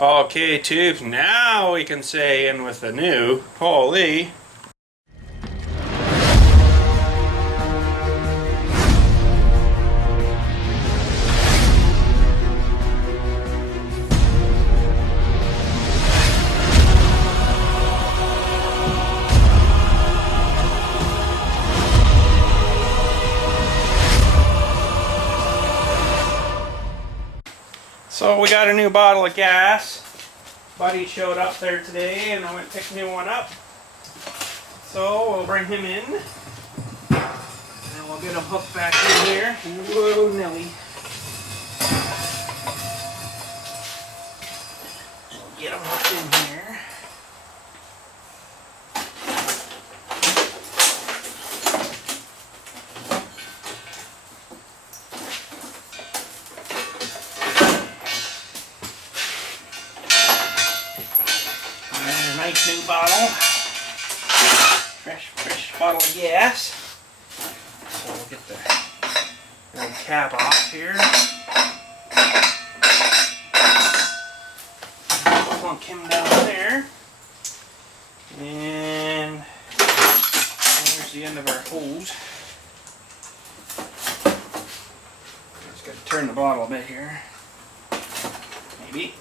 Okay, tubes, now we can say in with the new, holy. So we got a new bottle of gas. Buddy showed up there today and I went pick new one up. So we'll bring him in. And we'll get him hooked back in here. Whoa, Nelly. We'll get him hooked in here. Nice new bottle, fresh bottle of gas. So we'll get the little cap off here. Plunk him down there, and there's the end of our hose. Just got to turn the bottle a bit here, maybe.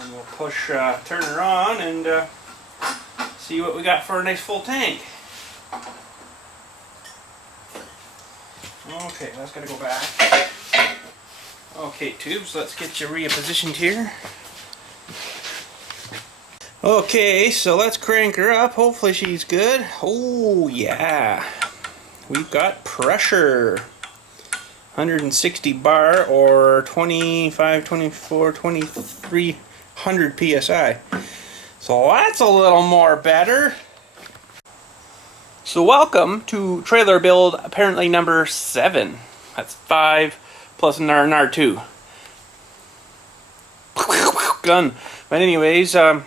And we'll push, turn her on and see what we got for a nice full tank. Okay, that's got to go back. Okay, tubes, let's get you repositioned here. Okay, so let's crank her up. Hopefully she's good. Oh, yeah. We've got pressure. 160 bar or 25, 24, 2300 psi. So that's a little more better. So welcome to trailer build apparently number 7. That's 5 plus an R2. Gun. But anyways, yeah,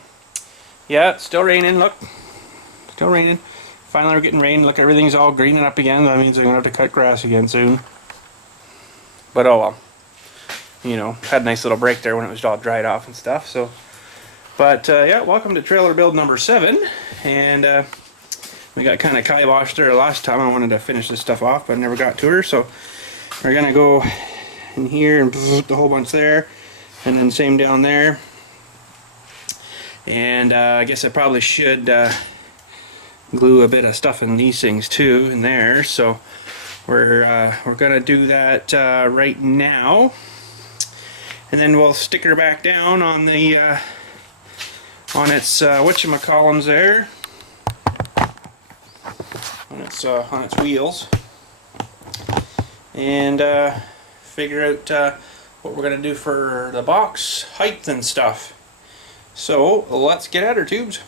it's still raining, look. Still raining. Finally we're getting rain. Look, everything's all greening up again. That means we're going to have to cut grass again soon. But oh well. You know, had a nice little break there when it was all dried off and stuff. So, but yeah, welcome to trailer build number 7. And we got kind of kiboshed there last time. I wanted to finish this stuff off, but I never got to her. So we're going to go in here and put the whole bunch there. And then same down there. And I guess I probably should glue a bit of stuff in these things too in there. So we're gonna do that right now, and then we'll stick her back down on the on its whatchamacallums there, on its wheels, and figure out what we're gonna do for the box height and stuff. So let's get at her, tubes.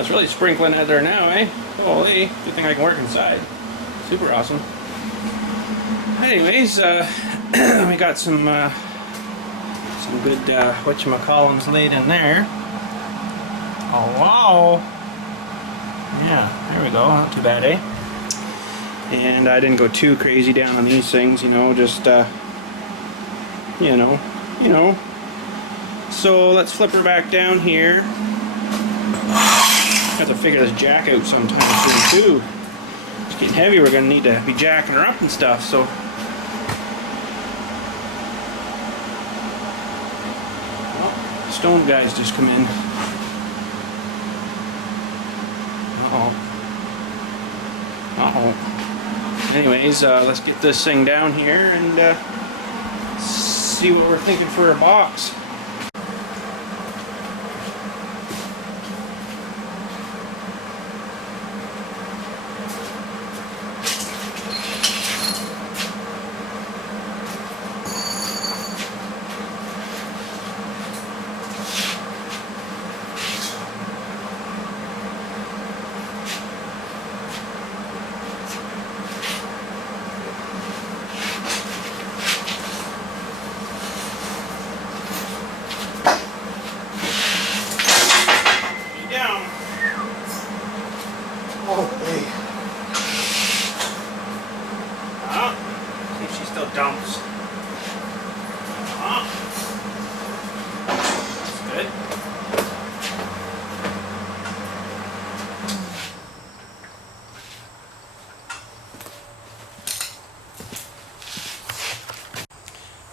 Wow, it's really sprinkling out there now, eh? Holy, good thing I can work inside. Super awesome. Anyways, we got some good whatchamacallums laid in there. Oh wow! Yeah, there we go. Not too bad, eh? And I didn't go too crazy down on these things, you know, just you know. So let's flip her back down here. Got to figure this jack out sometime soon too. It's getting heavy. We're gonna need to be jacking her up and stuff. So. Stone guys just come in. Anyways, let's get this thing down here and see what we're thinking for a box. See if she still dumps. That's good.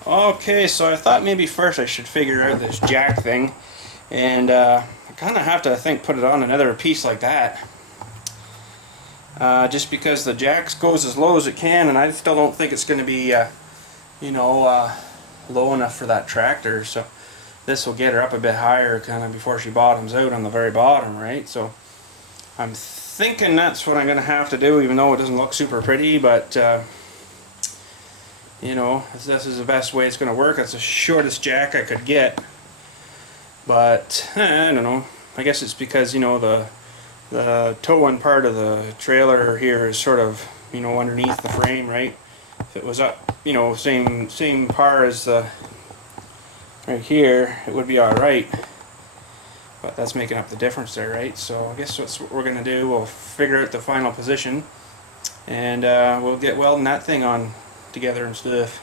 Okay, so I thought maybe first I should figure out this jack thing, and I kind of have to, I think, put it on another piece like that. Just because the jack goes as low as it can, and I still don't think it's going to be, you know, low enough for that tractor. So this will get her up a bit higher, kind of before she bottoms out on the very bottom, right? So I'm thinking that's what I'm going to have to do, even though it doesn't look super pretty. But you know, this is the best way it's going to work. It's the shortest jack I could get. But I don't know. I guess it's because, you know, the toe-in part of the trailer here is sort of, you know, underneath the frame, right? If it was up, you know, same par as the right here, it would be all right. But that's making up the difference there, right? So I guess that's what we're gonna do. We'll figure out the final position, and we'll get welding that thing on together and stuff.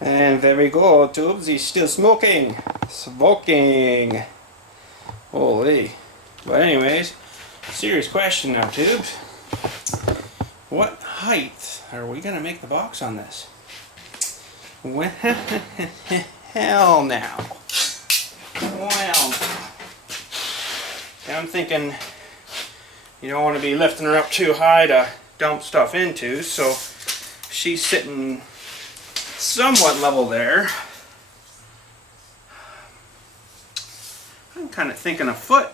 And there we go, tubes. He's still smoking. Smoking. Holy. But anyways, serious question now, tubes. What height are we gonna make the box on this? Well, hell now. Well, I'm thinking you don't want to be lifting her up too high to dump stuff into, so she's sitting somewhat level there. I'm kind of thinking a foot.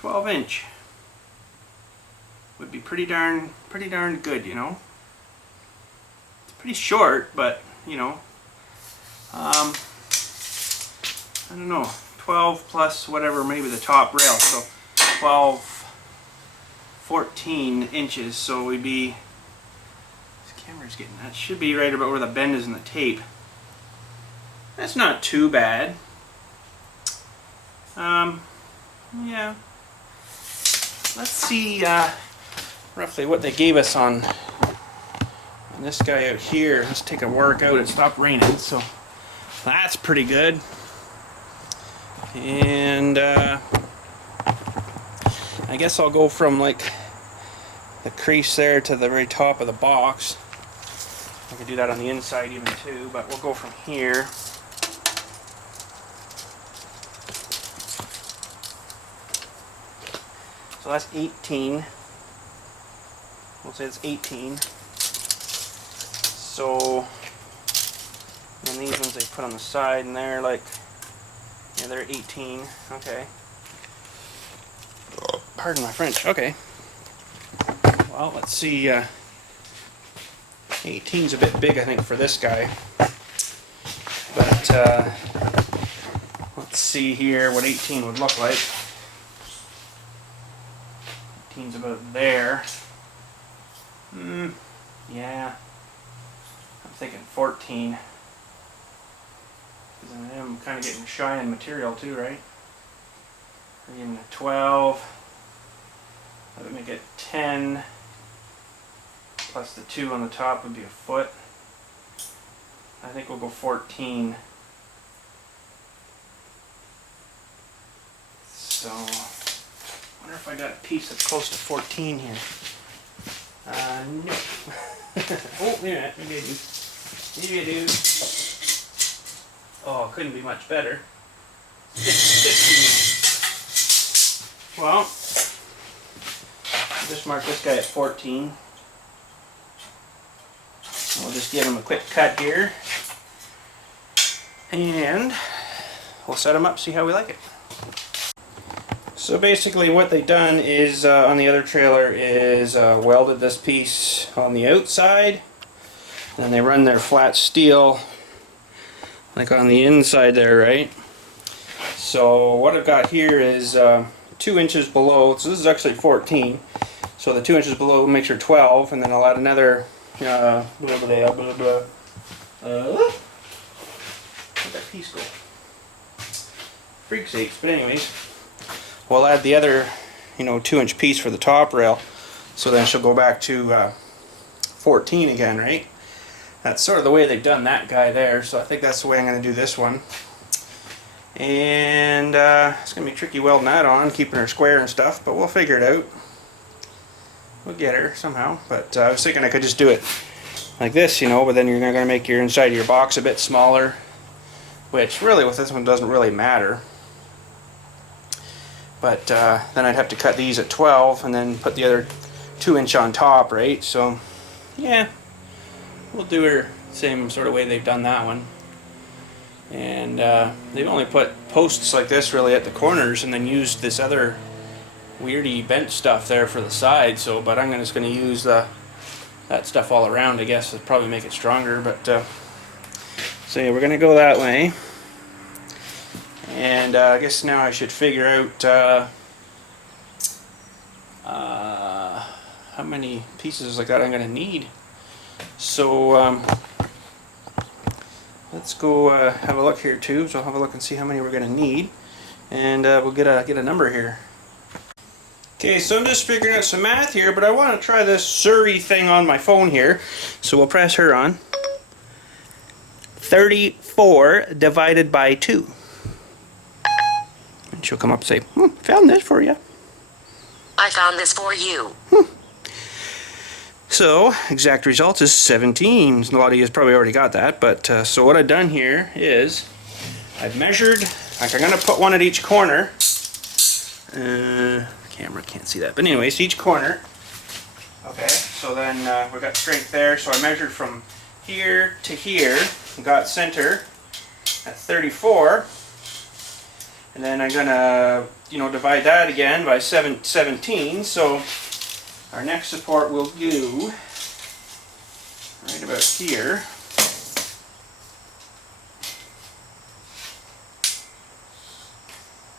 12-inch would be pretty darn good, you know. It's pretty short, but you know, I don't know, 12 plus whatever, maybe the top rail, so 12, 14 inches. So we'd be, this camera's getting, that should be right about where the bend is in the tape. That's not too bad. Yeah. Let's see roughly what they gave us on this guy out here. Let's take a work out. It stopped raining, so that's pretty good. And I guess I'll go from like the crease there to the very top of the box. I could do that on the inside even too, but we'll go from here. So that's 18. We'll say it's 18. So, and these ones they put on the side, and they're like, yeah, they're 18. Okay. Pardon my French. Okay. Well, let's see. 18's a bit big, I think, for this guy. But let's see here what 18 would look like. one's about there. Yeah. I'm thinking 14. Because I am kind of getting shy on material too, right? We're getting a 12. That would make it 10. Plus the 2 on the top would be a foot. I think we'll go 14. So, I wonder if I got a piece that's close to 14 here. No. Oh, wait a minute. Maybe I do. Maybe I do. Oh, couldn't be much better. 15. Well, I'll just mark this guy at 14. We'll just give him a quick cut here. And we'll set him up, see how we like it. So basically what they've done is, on the other trailer, is welded this piece on the outside. And then they run their flat steel like on the inside there, right? So what I've got here is 2 inches below, so this is actually 14. So the 2 inches below makes her 12, and then I'll add another, where'd that piece go? Freak sakes, but anyways. We'll add the other, 2-inch piece for the top rail, so then she'll go back to 14 again, right? That's sort of the way they've done that guy there, so I think that's the way I'm going to do this one. And it's going to be tricky welding that on, keeping her square and stuff, but we'll figure it out. We'll get her somehow, but I was thinking I could just do it like this, but then you're going to make your inside of your box a bit smaller, which really with this one doesn't really matter. But then I'd have to cut these at 12 and then put the other 2-inch on top, right? So, yeah, we'll do her same sort of way they've done that one. And they've only put posts like this really at the corners and then used this other weirdy bent stuff there for the side. So, but I'm just going to use that stuff all around, I guess, to probably make it stronger. But so yeah, we're going to go that way. And I guess now I should figure out how many pieces like that I'm going to need. So let's go have a look here too. So I'll have a look and see how many we're going to need, and we'll get a number here. Okay, so I'm just figuring out some math here, but I want to try this Surrey thing on my phone here. So we'll press her on. 34 divided by 2. And she'll come up and say, found this for you. I found this for you. So, exact result is 17. A lot of you probably already got that, but so what I've done here is I've measured, like I'm going to put one at each corner. Camera can't see that, but anyways, each corner. Okay, so then we've got strength there, so I measured from here to here, got center at 34. And then I'm gonna, divide that again by 17. So our next support will do right about here.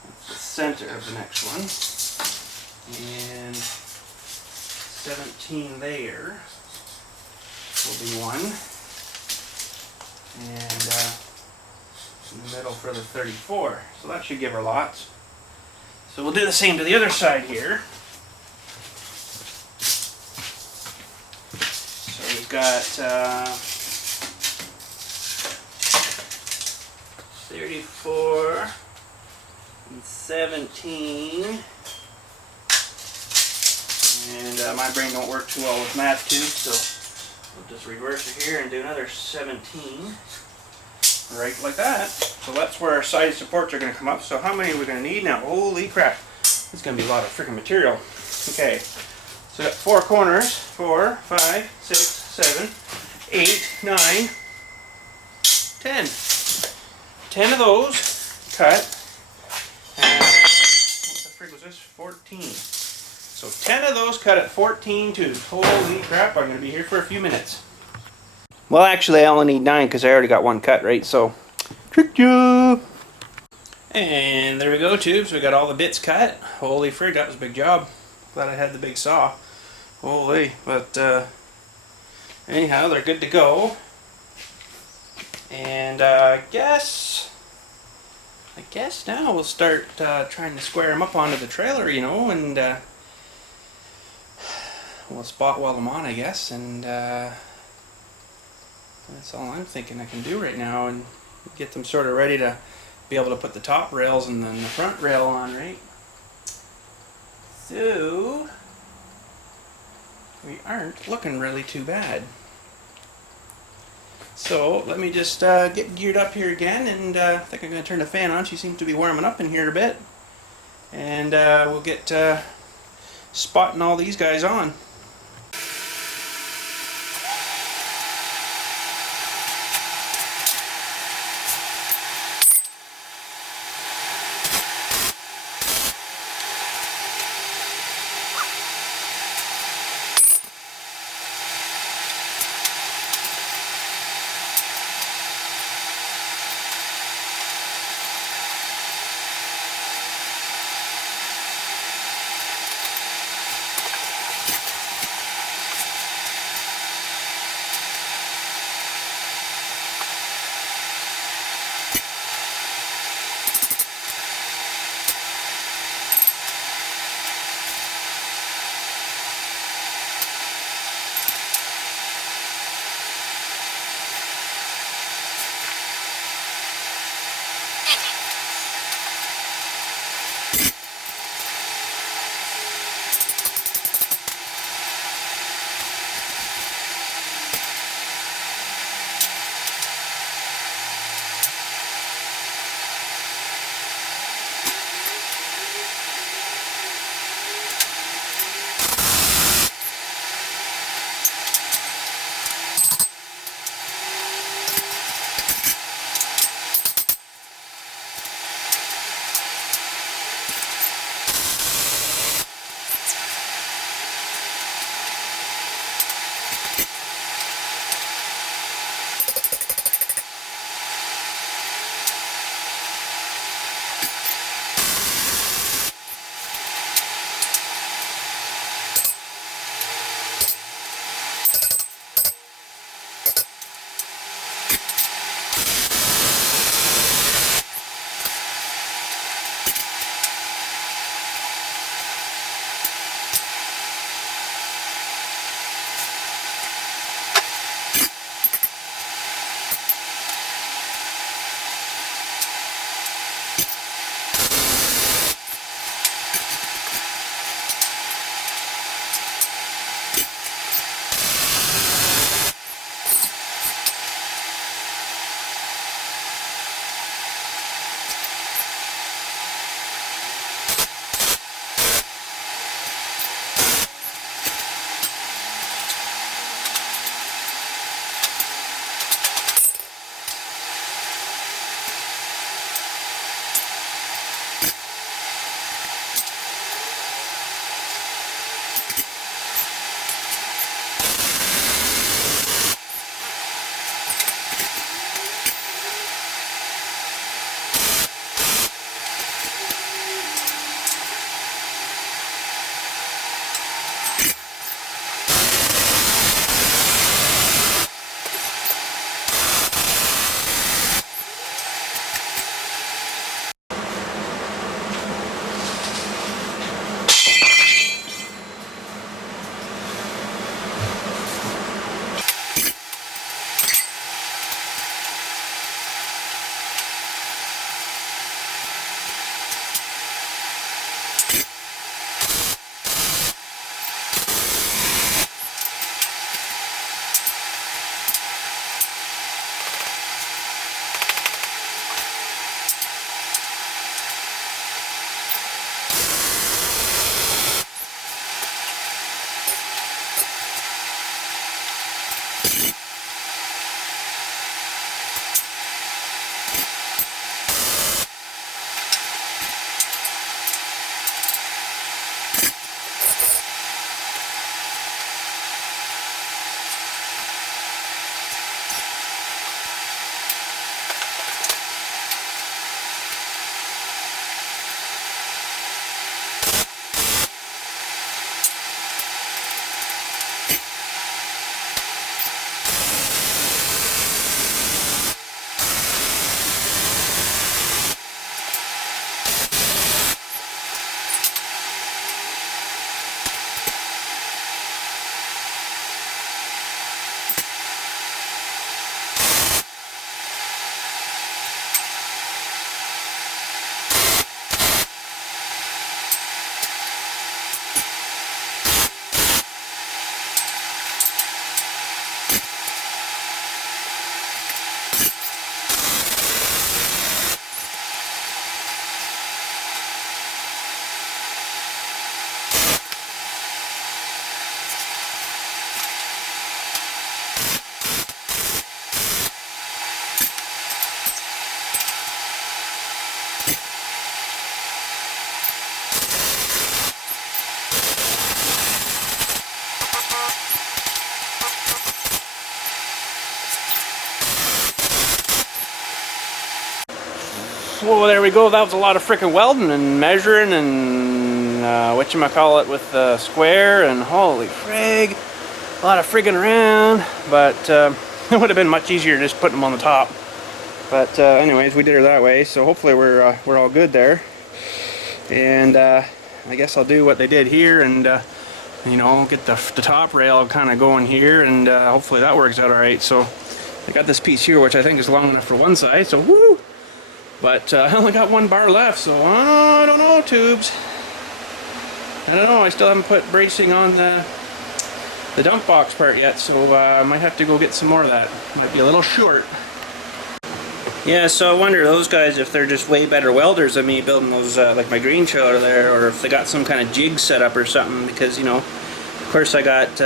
That's the center of the next one. And 17 there will be 1. And in the middle for the 34. So that should give her lots. So we'll do the same to the other side here. So we've got 34 and 17. And my brain don't work too well with math too, so we'll just reverse it here and do another 17. Right like that. So that's where our side supports are going to come up. So how many are we going to need now? Holy crap. It's going to be a lot of freaking material. Okay. So we got 4 corners. 4, 5, 6, 7, 8, 9, 10. 10 of those cut. And what the frick was this? 14. So 10 of those cut at 14 tubes. Holy crap, I'm going to be here for a few minutes. Well, actually, I only need 9 because I already got 1 cut, right? So, trick you! And there we go, tubes. We got all the bits cut. Holy frig, that was a big job. Glad I had the big saw. Holy, but anyhow, they're good to go. And I guess now we'll start trying to square them up onto the trailer, you know, and we'll spot weld them on, I guess, and that's all I'm thinking I can do right now, and get them sort of ready to be able to put the top rails and then the front rail on, right? So we aren't looking really too bad. So let me just get geared up here again, and I think I'm going to turn the fan on. She seems to be warming up in here a bit, and we'll get spotting all these guys on. well, there we go. That was a lot of freaking welding and measuring and whatchamacallit with the square, and holy frig, a lot of frigging around. But it would have been much easier just putting them on the top. But anyways, we did her that way, so hopefully we're all good there. And I guess I'll do what they did here, and you know, get the top rail kind of going here, and hopefully that works out all right. So I got this piece here, which I think is long enough for one side, so woo! But I only got one bar left, so I don't know, tubes. I don't know, I still haven't put bracing on the dump box part yet, so I might have to go get some more of that. Might be a little short. Yeah, so I wonder those guys if they're just way better welders than me building those, like my green trailer there, or if they got some kind of jig set up or something, because, you know, of course I got,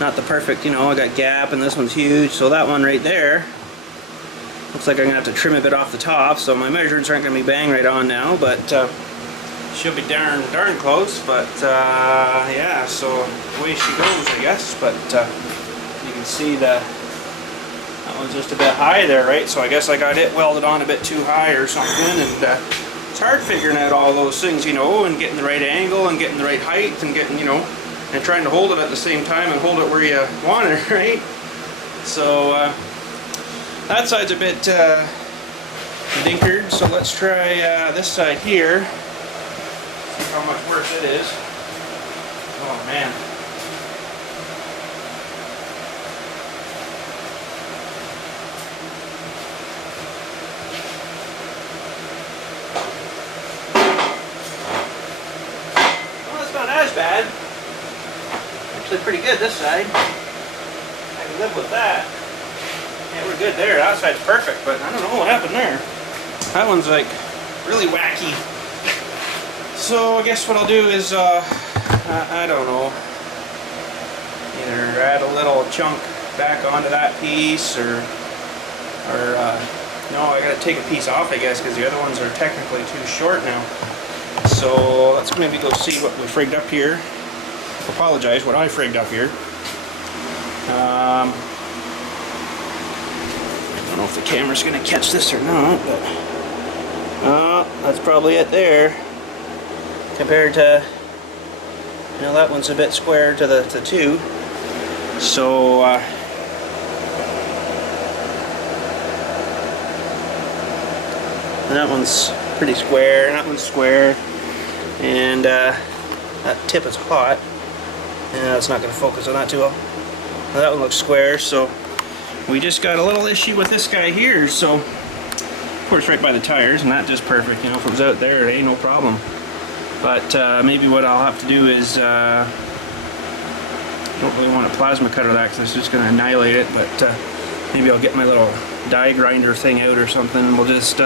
not the perfect, you know, I got gap, and this one's huge, so that one right there, looks like I'm going to have to trim a bit off the top, so my measurements aren't going to be bang right on now, but she'll be darn close. But yeah, so away she goes, I guess. But you can see that one's just a bit high there, right? So I guess I got it welded on a bit too high or something, and it's hard figuring out all those things, you know, and getting the right angle and getting the right height and getting, you know, and trying to hold it at the same time and hold it where you want it, right? So that side's a bit dinkered, so let's try this side here. See how much worse it is. Oh man. Well, it's not as bad. Actually pretty good this side. I can live with that. Yeah, we're good there. That side's perfect, but I don't know what happened there. That one's like really wacky. So I guess what I'll do is, I don't know, either add a little chunk back onto that piece, or no, I gotta take a piece off, I guess, because the other ones are technically too short now. So let's maybe go see what we frigged up here. Apologize, what I frigged up here. I don't know if the camera's gonna catch this or not, but that's probably it there. Compared to, you know, that one's a bit square to the two. So and that one's pretty square, and that one's square, and that tip is hot. Yeah, it's not going to focus on that too well. Now that one looks square, so we just got a little issue with this guy here. So of course right by the tires, and that just perfect. You know, if it was out there, it ain't no problem. But maybe what I'll have to do is, don't really want a plasma cutter that, because it's just going to annihilate it, but maybe I'll get my little die grinder thing out or something, and we'll just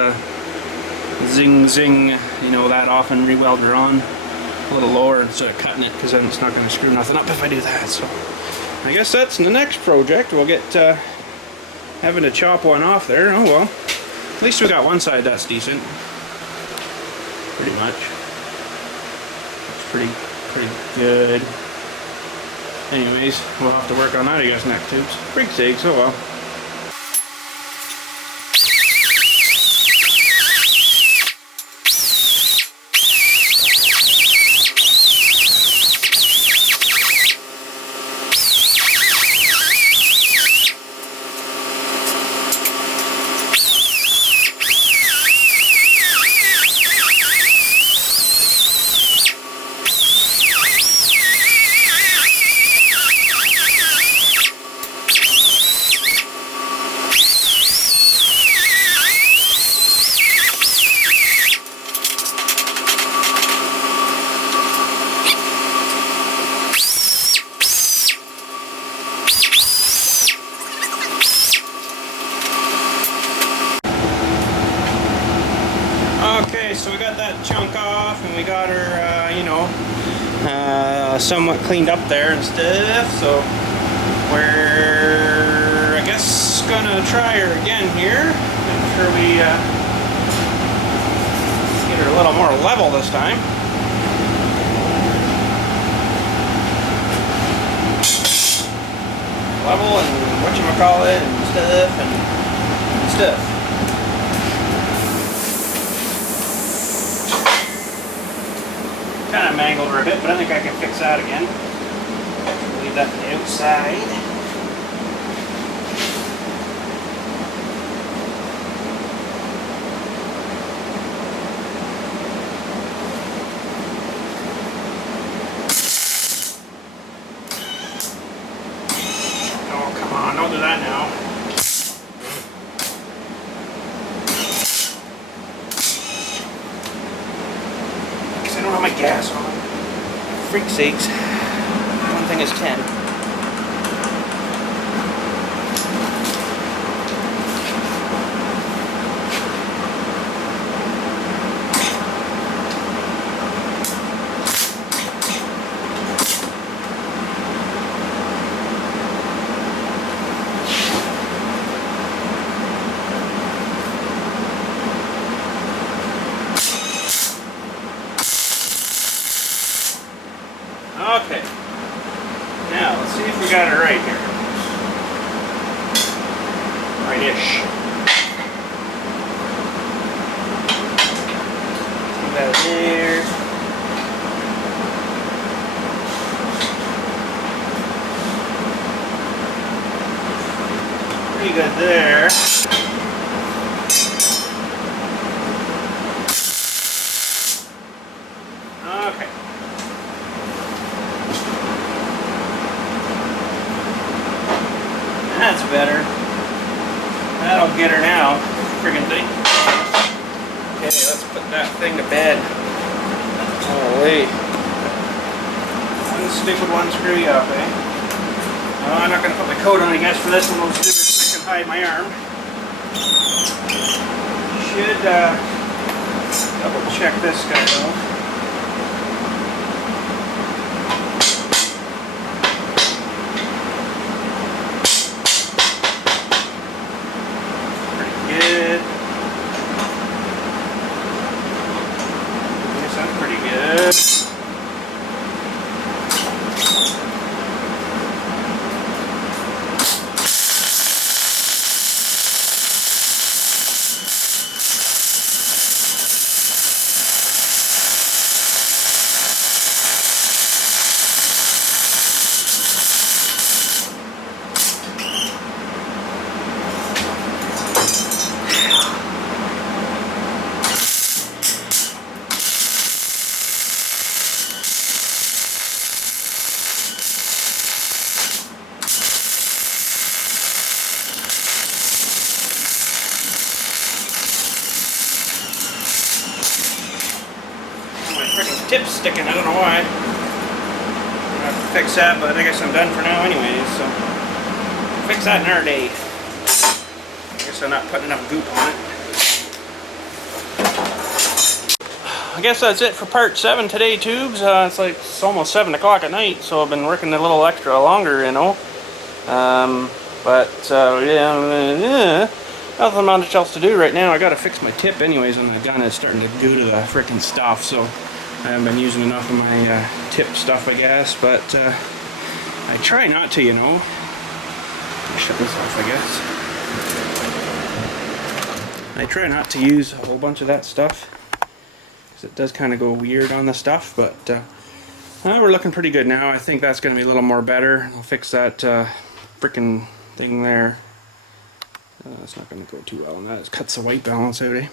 zing, you know, that off and re-weld her on a little lower instead of cutting it, because then it's not going to screw nothing up if I do that. So I guess that's the next project. We'll get having to chop one off there. Oh well, at least we got one side that's decent, pretty much. Pretty good. Anyways, we'll have to work on that, I guess, next tubes. Freak sakes, oh well. Okay, so we got that chunk off, and we got her, you know, somewhat cleaned up there and stuff. So we're, I guess, gonna try her again here. Make sure we get her a little more level this time. Level and whatchamacallit and stuff and stuff. kind of mangled her a bit, but I think I can fix that again. Leave that to the outside. Oh, come on, don't do that now. I don't have my gas on. Freak sakes. One thing is 10. Okay, now let's see if we got it right here. Right-ish. See that there. Pretty good there. Okay. That's better. That'll get her now. Friggin' thing. Okay, let's put that thing to bed. Holy. One stupid one screw you up, eh? No, I'm not going to put my coat on, I guess, for this one. We'll just do it so I can hide my arm. Should double check this guy though. Tip's sticking, I don't know why. I'm gonna have to fix that, but I guess I'm done for now anyways, so fix that in our day. I guess I'm not putting enough goop on it. I guess that's it for part 7 today, tubes. It's almost 7 o'clock at night, so I've been working a little extra longer, you know. Yeah, nothing much else to do right now. I gotta fix my tip anyways, and the gun is starting to go to the freaking stuff, so I haven't been using enough of my tip stuff, I guess, but I try not to, you know. Shut this off, I guess. I try not to use a whole bunch of that stuff, because it does kind of go weird on the stuff, but we're looking pretty good now. I think that's going to be a little more better. I'll fix that frickin' thing there. It's not going to go too well on that. It cuts the white balance out, eh?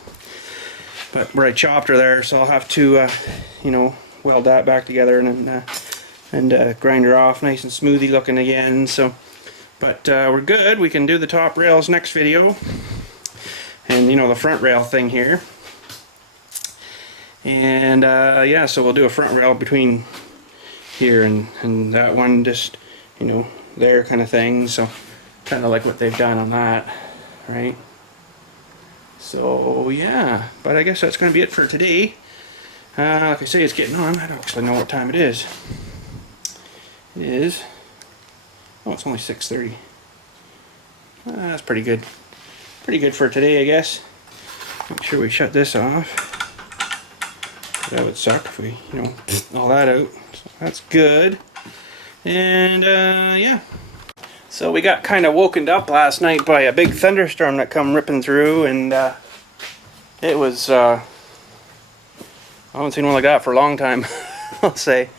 But where I chopped her there, so I'll have to, you know, weld that back together and grind her off nice and smoothie looking again. So, but we're good. We can do the top rails next video, and you know the front rail thing here. And yeah, so we'll do a front rail between here and that one, just you know there kind of thing. So kind of like what they've done on that, right? So yeah, but I guess that's going to be it for today. Like I say, it's getting on. I don't actually know what time it is. It is, oh, it's only 6:30. That's pretty good. Pretty good for today, I guess. Make sure we shut this off. That would suck if we, you know, all that out. So that's good. And yeah. So we got kind of woken up last night by a big thunderstorm that come ripping through, and it was, I haven't seen one like that for a long time. I'll say.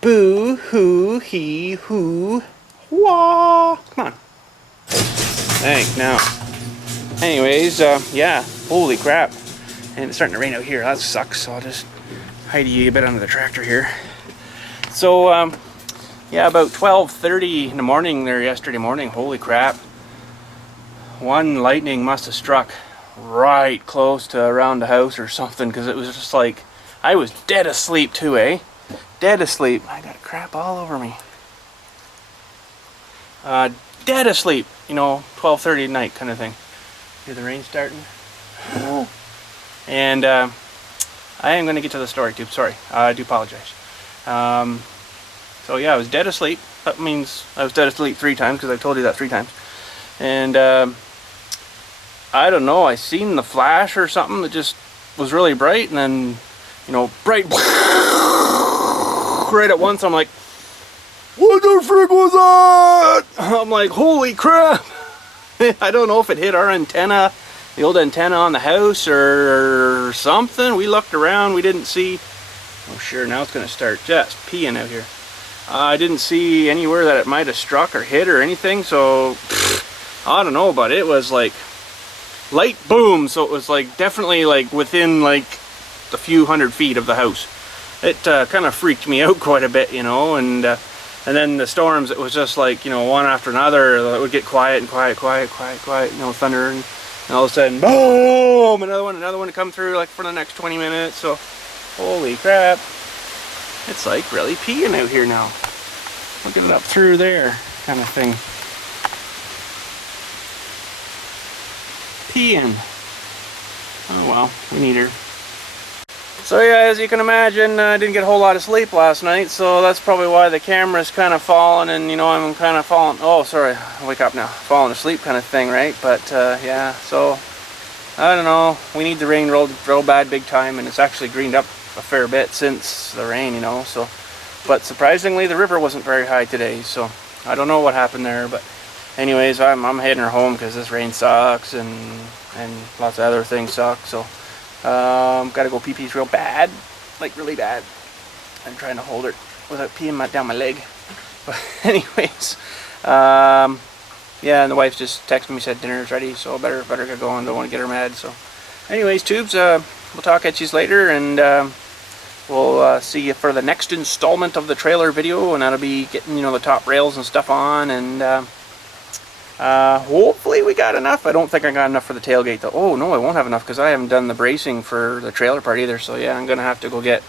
Boo hoo hee hoo wah. Come on. Thanks. Now. Anyways, yeah. Holy crap. And it's starting to rain out here. That sucks. So I'll just hide you a bit under the tractor here. So, yeah, about 12:30 in the morning there yesterday morning. Holy crap. One lightning must have struck right close to around the house or something, because it was just like, I was dead asleep too, eh? Dead asleep. I got crap all over me. Dead asleep, you know, 12:30 at night kind of thing. Hear the rain starting? And I am going to get to the story too. Sorry, I do apologize. So yeah, I was dead asleep. That means I was dead asleep 3 times, because I told you that 3 times. And I don't know, I seen the flash or something that just was really bright, and then, you know, bright right at once. I'm like, what the frick was that? I'm like, holy crap. I don't know if it hit our antenna, the old antenna on the house, or something. We looked around, we didn't see. Oh sure, now it's going to start just peeing out here. I didn't see anywhere that it might have struck or hit or anything, so I don't know, but it was like light boom, so it was like definitely like within like a few hundred feet of the house. It kind of freaked me out quite a bit, you know. And then the storms, it was just like, you know, one after another. It would get quiet and quiet, you know, thunder, and all of a sudden, boom, another one to come through like for the next 20 minutes. So, holy crap. It's like really peeing out here now. Look at it up through there, kind of thing. Peeing. Oh well, we need her. So yeah, as you can imagine, I didn't get a whole lot of sleep last night, so that's probably why the camera's kind of falling, and you know, I'm kind of falling, oh sorry, wake up now, falling asleep kind of thing, right? But yeah, so I don't know, we need the rain real bad, big time, and it's actually greened up a fair bit since the rain, you know. So, but surprisingly the river wasn't very high today, so I don't know what happened there. But anyways, I'm heading her home because this rain sucks, and lots of other things suck. So gotta go pee-pees real bad, like really bad. I'm trying to hold her without peeing down my leg. But anyways, yeah, and the wife just texted me, said dinner's ready, so better get going, don't want to get her mad. So anyways, tubes, we'll talk at you later, and we'll see you for the next installment of the trailer video, and that'll be getting, you know, the top rails and stuff on, and hopefully we got enough. I don't think I got enough for the tailgate though. Oh no, I won't have enough because I haven't done the bracing for the trailer part either. So yeah, I'm gonna have to go get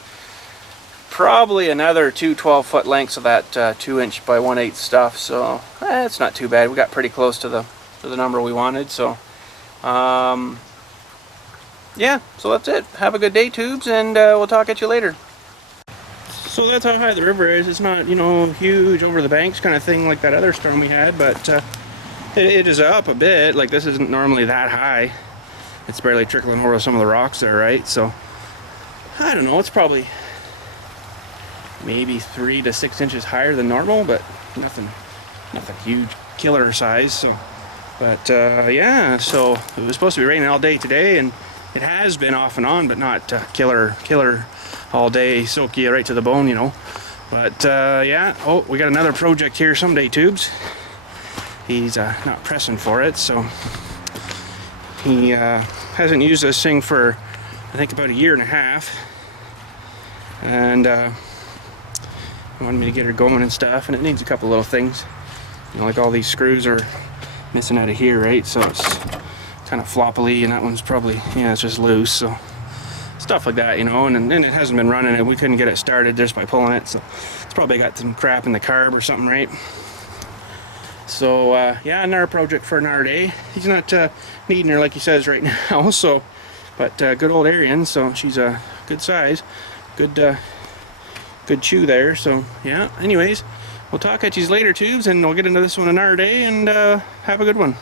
probably another 2 12-foot lengths of that 2" by 1/8 stuff. So it's not too bad. We got pretty close to the number we wanted. So yeah, so that's it. Have a good day, tubes, and we'll talk at you later. So that's how high the river is. It's not, you know, huge over the banks kind of thing like that other storm we had, but it is up a bit. Like, this isn't normally that high. It's barely trickling over some of the rocks there, right? So I don't know, it's probably maybe 3 to 6 inches higher than normal, but nothing huge killer size. So, but yeah, so it was supposed to be raining all day today, and it has been off and on, but not killer all day, soak you right to the bone, you know. But yeah, oh, we got another project here someday, tubes. He's not pressing for it, so he hasn't used this thing for, I think, about 1.5 years, and wanted me to get her going and stuff, and it needs a couple little things, you know, like all these screws are missing out of here, right? So it's kind of floppily, and that one's probably, yeah, it's just loose, so stuff like that, you know. And it hasn't been running, and we couldn't get it started just by pulling it, so it's probably got some crap in the carb or something, right? So yeah, another project for another day. He's not needing her like he says right now, so, but good old Arian, so she's a good size, good chew there. So yeah, anyways, we'll talk at you later, tubes, and we'll get into this one another day, and have a good one.